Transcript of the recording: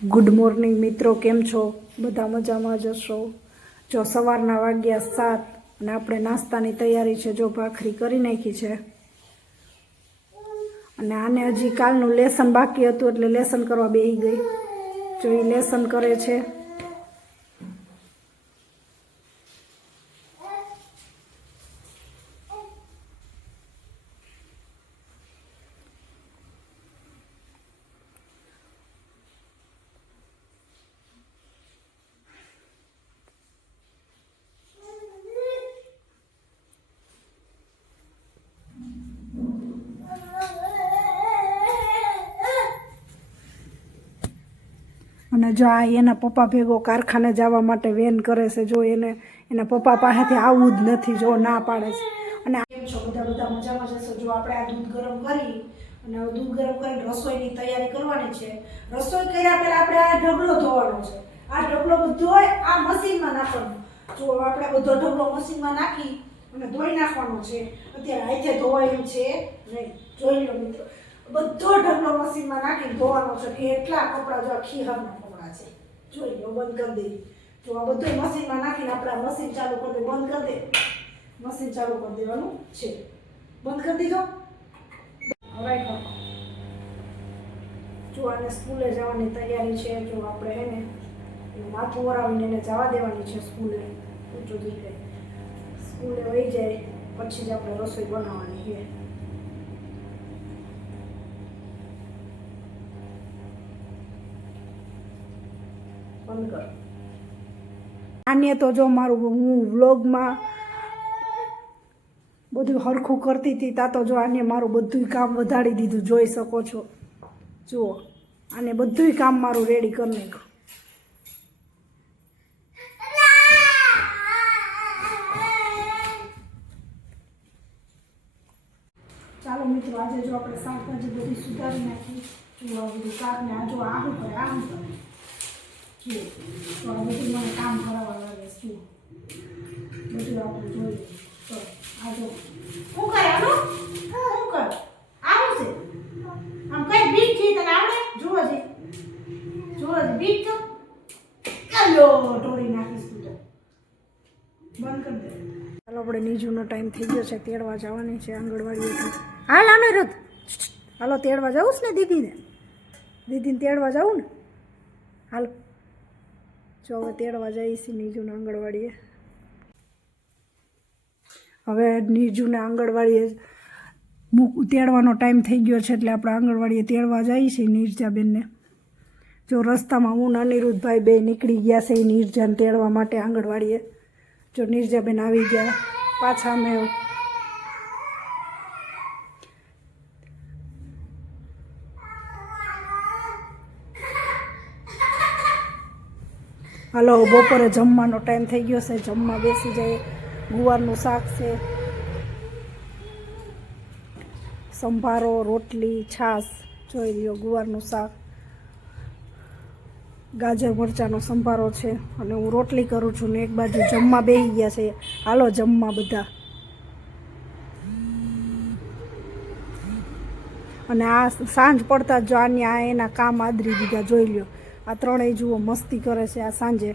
Good morning મિત્રો, કેમ છો? બધા મજામાં જ હશો. જો સવારના વાગ્યા 7 અને આપણે નાસ્તાની તૈયારી છે. જો ભાખરી કરી નાખી છે અને આને હજી કાલનું લેસન બાકી હતું એટલે લેસન કરવા બેસી ગઈ. જો એ લેસન કરે છે. અને જો આ એના પપ્પા ભેગો કારખાને જવા માટે વેન કરે છે. જો એના પપ્પા પાસેથી આવવું જ નથી, જો ના પાડે છે. અને કેમ છો બધા મજામાં જશો. જો આપણે આ દૂધ ગરમ કરી અને દૂધ ગરમ કરીને રસોઈની તૈયારી કરવાની છે. રસોઈ કર્યા પહેલાં આપણે આ ઢગલો ધોવાનો છે. આ ઢગલો બધો આ મશીનમાં નાખવાનો. જો આપણે બધો ઢગલો મશીનમાં નાખી અને ધોઈ નાખવાનો છે. અત્યારે હાથે ધોવાય એમ છે નહીં. જોઈ લો મિત્રો, બધો ઢગલો મશીનમાં નાખી ધોવાનો છે. કેટલા કપડાં, જો ખીહરના કપડાં છે. જોઈ લો, બંધ કરી દઈએ. જો આ બધું મશીનમાં નાખીને આપણે મશીન ચાલુ કરી દે. બંધ કરી દે, મશીન ચાલુ કરી દેવાનું છે. બંધ કરી દીધો. હવે જો આને સ્કૂલે જવાની તૈયારી છે. જો આપણે એને માથું વરાવીને એને જવા દેવાની છે સ્કૂલે. ઊંચું દીકરે સ્કૂલે વહી જાય પછી જ આપણે રસોઈ બનાવવાની છે. બંધ કર. આને તો જો મારું હું વ્લોગમાં બધું હરખું કરતી હતી, તા તો જો આને મારું બધું કામ વધારી દીધું. જોઈ શકો છો. જુઓ, આને બધું કામ મારું રેડી કરી નાખ્યું. ચાલો મિત્રો, આજે જો આપણે શાકભાજી બધી સુધારી નાખી. જો આ બધું શાકને આ જો આવું કરે આમ કરે. જો તો આ બધું મને કામ કરાવવા લાગે છે. બધું આપણે જોઈએ. તો આ જો શું કરે આનું, શું કરે આવું છે. આમ કઈ બીટ છે તને આવડે? જુઓ છે બીટ તો ચાલો તોડી નાખીશ તું તો. બંધ કરી દે. ચાલો, આપણે નીજુનો ટાઈમ થઈ ગયો છે. તેડવા જવાની છે આંગણવાડીએથી. હાલ આને રથ, હાલો તેડવા જવું છે ને દીદીને તેડવા જવું ને. હાલ જો હવે તેડવા જઈશી નીજુને આંગણવાડીએ. હવે નીજુને આંગણવાડીએ તેડવાનો ટાઈમ થઈ ગયો છે એટલે આપણે આંગણવાડીએ તેડવા જઈએ છીએ નીરજાબેનને. જો રસ્તામાં હું અને અનિરુદ્ધભાઈ બે નીકળી ગયા છે નીરજાને તેડવા માટે આંગણવાડીએ. જો નીરજાબેન આવી ગયા પાછા. અમે હાલો, બપોરે જમવાનો ટાઈમ થઈ ગયો છે. જમવા બેસી જાય. ગુવારનું શાક છે, સંભારો, રોટલી, છાશ. જોઈ લ્યો, ગુવારનું શાક, ગાજર મરચાંનો સંભારો છે અને હું રોટલી કરું છું ને એક બાજુ જમવા બેસી ગયા છે. હાલો જમવા બધા. અને આ સાંજ પડતા જો આની આ એના કામ આદરી દીધા. જોઈ લ્યો, આ ત્રણેય જુઓ મસ્તી કરે છે આ સાંજે.